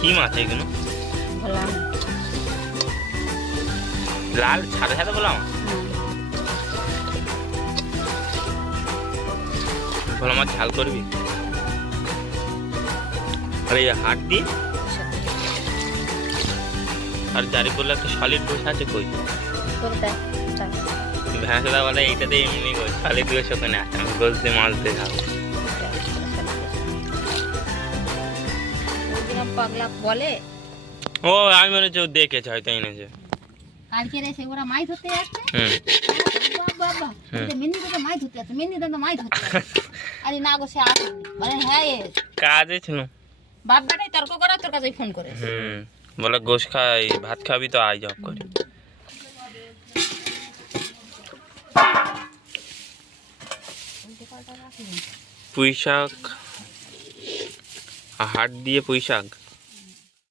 কি মাছ এগুলো? ভোলা মাছ। লাল সাদা সাদা ভোলা মাছ? ভোলা মাছ ঝাল করবি? আর এই হাট দিয়ে আর জারি করলে একটা সলিড বসে আছে কই? ভেড়া বলে এইটাতে এমনি কই সলিড বসে ওখানে আছে, আমি বলতে মাছ দিয়ে খাবো। পাগলা বলে ও আমি মনে হচ্ছে ও দেখেছে হয়তো এনেছে। কালকে এসে ওরা মাছ ধরতে যাচ্ছে। বাবা মেন্দি তো মাছ ধরতে যাচ্ছে, মেন্দি তো মাছ ধরতে যাচ্ছে। আরে না গো সে আসেনি, মানে হ্যাঁ কাজে ছিল বাপটাই তর্ক করা তোর কাছে ফোন করে। বলে গোশ খাই ভাত খাবি তো আই জব করি। পুঁই শাক হাট দিয়ে পুঁই শাক